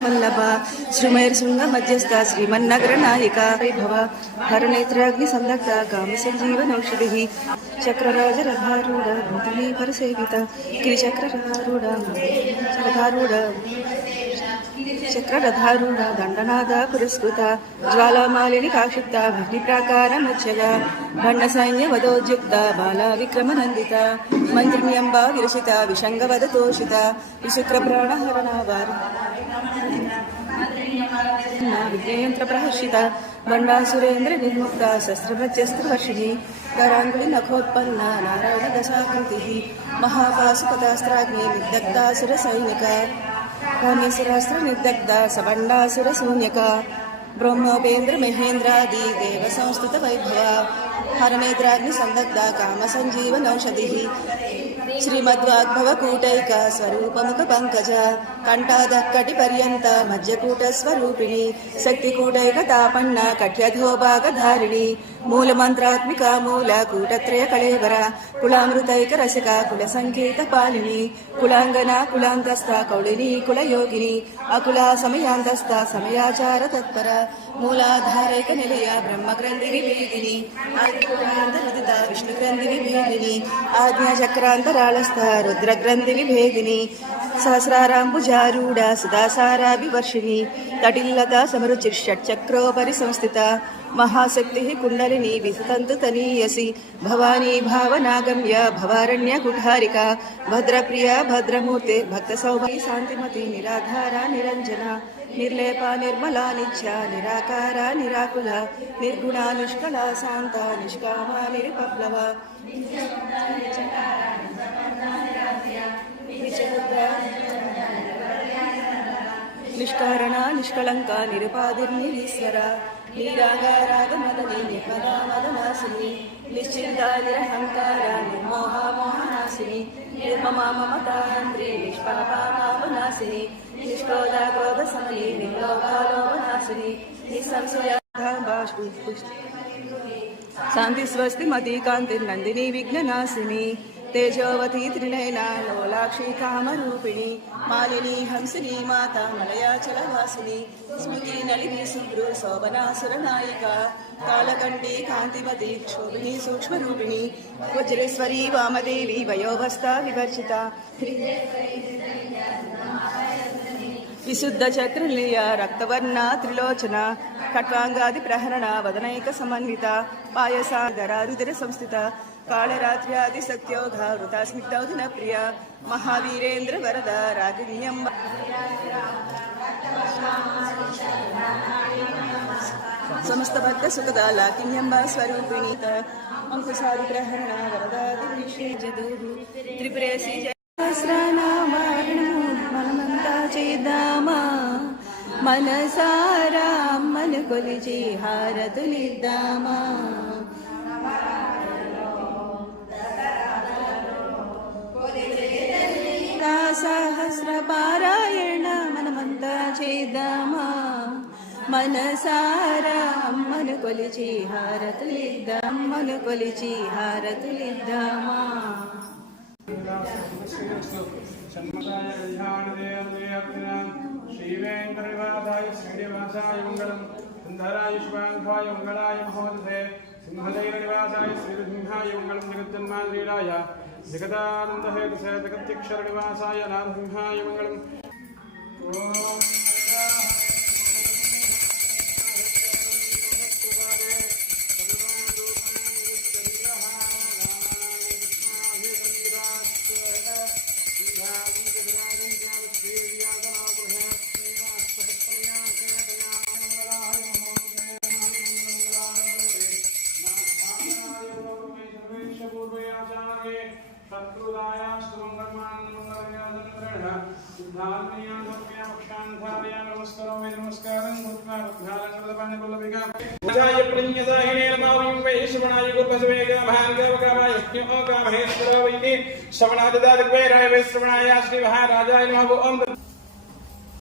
वल्लभ श्रुमैर्शृंग मध्यस्थ श्रीमन्नगर नायिका वैभव हरनेत्राग्नि संदग्ध काम संजीवनौषधिः चक्रराज रथारूढ़ मंथली परसेवित गिरिचक्र रथारूढ़ दंडनाद पुरस्कृत ज्वालामालिनी काक्षिप्त भग्निप्राकार मत्स्यग बण्ण सैन्य वदोद्युक्त बाला विक्रम नंदित मंत्रिण्यंबा विरसित विशंगवद तोषित विशुक्र प्राणहरणावार विद्ययंत्र प्रहर्षित बण्डासुरेन्द्र निर्मुक्ता शस्त्रभज्यस्त्रवर्षिणी करांगुली नखोत्पन्ना नारायण दशाकृतिः महापाशुपदास्त्राग्नि निर्दग्धासुर सैनिका काम्यसुरास्त्र निर्दग्धा सबण्डासुर शून्यका ब्रह्मोपेन्द्र महेन्द्रादि देव संस्तुत वैभवा हरनेत्राग्नि संदग्धा काम संजीवनौषधिः श्रीमद्वाग्भवकूटैका स्वरूपमुख पंकज कंठादक्कटि पर्यंत मज्जकूट स्वरूपिणी शक्तिकूटैक तापन्न कठ्यधोभागधारिणी मूलमंत्रात्मिका मूल कूटत्रय कलेवर कुलामृतैक रसिका कुल संकेत पालिनी कुलांगना कुलांतस्था कौलिनी कुलयोगिनी अकुला समयांतस्था समयाचार तत्पर मूलाधारैक निलय ब्रह्मग्रंथि विभेदिनी आदिकुलांतरदिता विष्णुग्रंथि विभेदिनी आज्ञाचक्रांतरालस्थ रुद्रग्रंथि विभेदिनी सहस्राराम्बुजारूढ़ सुधासाराभिवर्षिणी तटिल्लता समरुचिषट्चक्रोपरि संस्थिता महाशक्ति कुंडलिनी विसतंतु तनीयसी भवानी भावनागम्य भवारण्य कुठारिका भद्रप्रिया भद्रमूर्ते भक्त सौभाग्य शांतिमती निराधारा निरंजना निर्लेपा निर्मला नित्या निराकारा निराकुला निर्गुणा निष्कला शांता निष्कामा निरुपप्लवा निष्कारणा निष्कलंका निरुपाधिर्निरीश्वरा नीरागारागमदनी निर्मदा मदनासिनी निश्चिन्ता निरहंकारा निर्मोहा मोहनासिनी निर्ममा ममताहन्त्री निष्पापा पापनासिनी निष्क्रोधा क्रोधशमनी निर्लोभालोभनासिनी निसंशया शांति स्वस्ति मती कांतिर्नंदिनी विघ्ननाशिनी तेजोवती त्रिनयना लोलाक्षी कामरूपिणी मालिनी हंसिनी माता मलयाचलवासिनी स्मृति नलिनी सुब्रु शोभनासुरनायिका कालकंठी कांतिमती क्षोभिनी सूक्ष्मरूपिणी वज्रेश्वरी वामदेवी वयोवस्था विवर्जिता विशुद्ध चक्रलीला रक्तवर्णा त्रिलोचना खट्वांगादि प्रहरणा वदनैक समन्विता पायसाधरारुदर संस्थिता कालरात्र्यादि सत्योघा वृता स्निग्धौधन प्रिया महावीरेन्द्र वरदा रागिण्यंब समस्त भक्त सुखदा लाकिन्यंब स्वरूपिणी अंकुशादि प्रहरणा वरदादि विषे जदुः त्रिपुरेशी सहस्रनामार्णमनमंता चेदामा मनसारा मन कोलिची हारतुलिद्दामा सहस्र पारायण मनमंता चेदामा मनसारा मन कोलिची हारतुलिद्दामा मन कोलिची हारतुलिद्दामा श्रीवेंकटनिवासाय श्रीनिवासाय मंगलम सुंदराय शुभांगाय मंगलाय महोदये सिंहदैवनिवासाय श्रीसिंहाय मंगलम जगज्जन्माद्रीराय जगदानंद हेतुसे जगत्यक्षरनिवासाय नारसिंहाय मंगलम श्रवणाय श्री महाराजाय नमः।